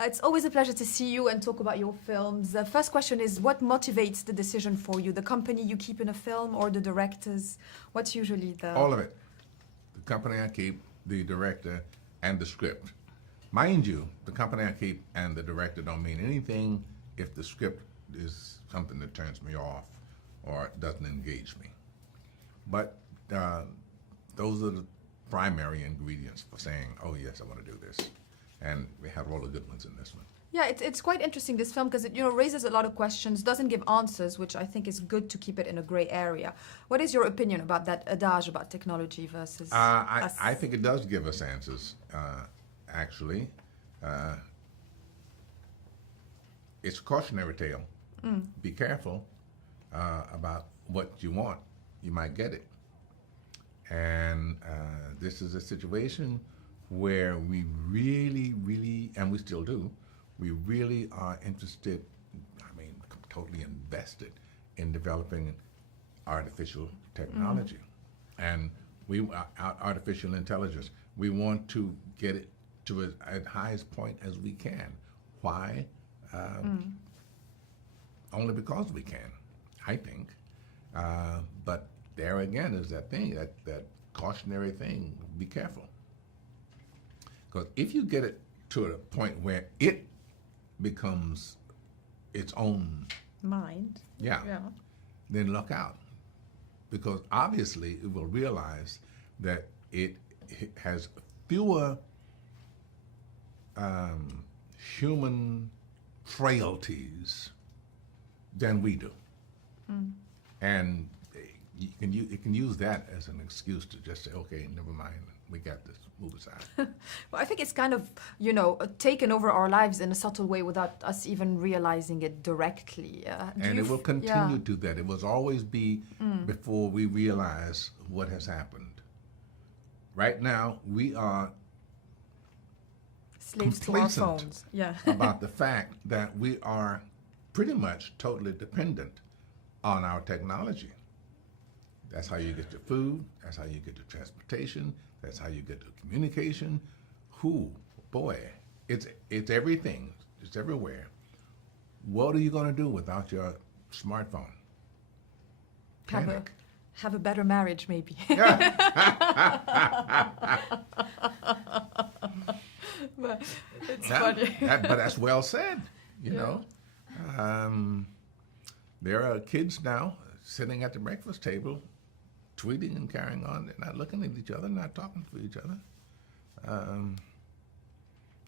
It's always a pleasure to see you and talk about your films. The first question is, what motivates the decision for you? The company you keep in a film or the directors? What's usually the... All of it. The company I keep, the director, and the script. Mind you, the company I keep and the director don't mean anything if the script is something that turns me off or doesn't engage me. But those are the primary ingredients for saying, oh yes, I want to do this. And we have all the good ones in this one. Yeah, it's quite interesting, this film, because it raises a lot of questions, doesn't give answers, which I think is good to keep it in a gray area. What is your opinion about that adage about technology versus us? I think it does give us answers, actually. It's a cautionary tale. Be careful about what you want. You might get it. And this is a situation where we really, and we still do, we really are interested, totally invested in developing artificial technology. And artificial intelligence, we want to get it to as highest point as we can. Why? Only because we can, I think. But there again is that thing, that cautionary thing, be careful. Because if you get it to a point where it becomes its own mind, then look out. Because obviously it will realize that it has fewer human frailties than we do. And it can use that as an excuse to just say, okay, never mind, we got this, move aside. Well, I think it's kind of, taken over our lives in a subtle way without us even realizing it directly. And it will continue to do that. It will always be before we realize what has happened. Right now, we are slaves to our phones. About the fact that we are pretty much totally dependent on our technology. That's how you get your food, that's how you get your transportation, that's how you get your communication. Boy, it's everything, it's everywhere. What are you going to do without your smartphone? Panic. Have a better marriage, maybe. But it's funny. But that's well said, you know. There are kids now sitting at the breakfast table, tweeting and carrying on. They're not looking at each other, not talking to each other.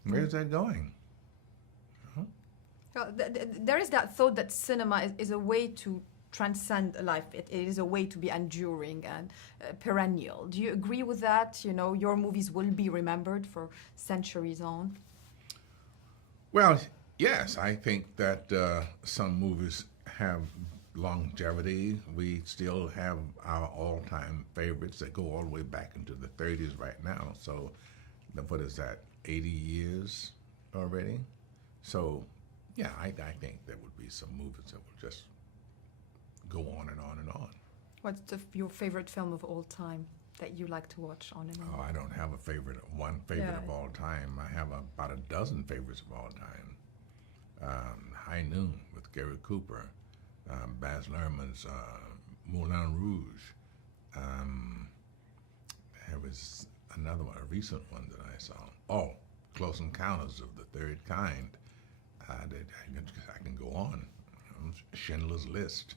Where's that going? There is that thought that cinema is a way to transcend life. It is a way to be enduring and perennial. Do you agree with that? Your movies will be remembered for centuries on. Well, yes, I think that some movies have longevity. We still have our all-time favorites that go all the way back into the 30s right now. So what is that, 80 years already? So yeah, I think there would be some movies that will just go on and on and on. What's your favorite film of all time that you like to watch on and on? Oh, I don't have one favorite of all time. I have about a dozen favorites of all time. High Noon with Gary Cooper, Baz Luhrmann's Moulin Rouge. There was another one, a recent one that I saw. Oh, Close Encounters of the Third Kind. I can go on. Schindler's List.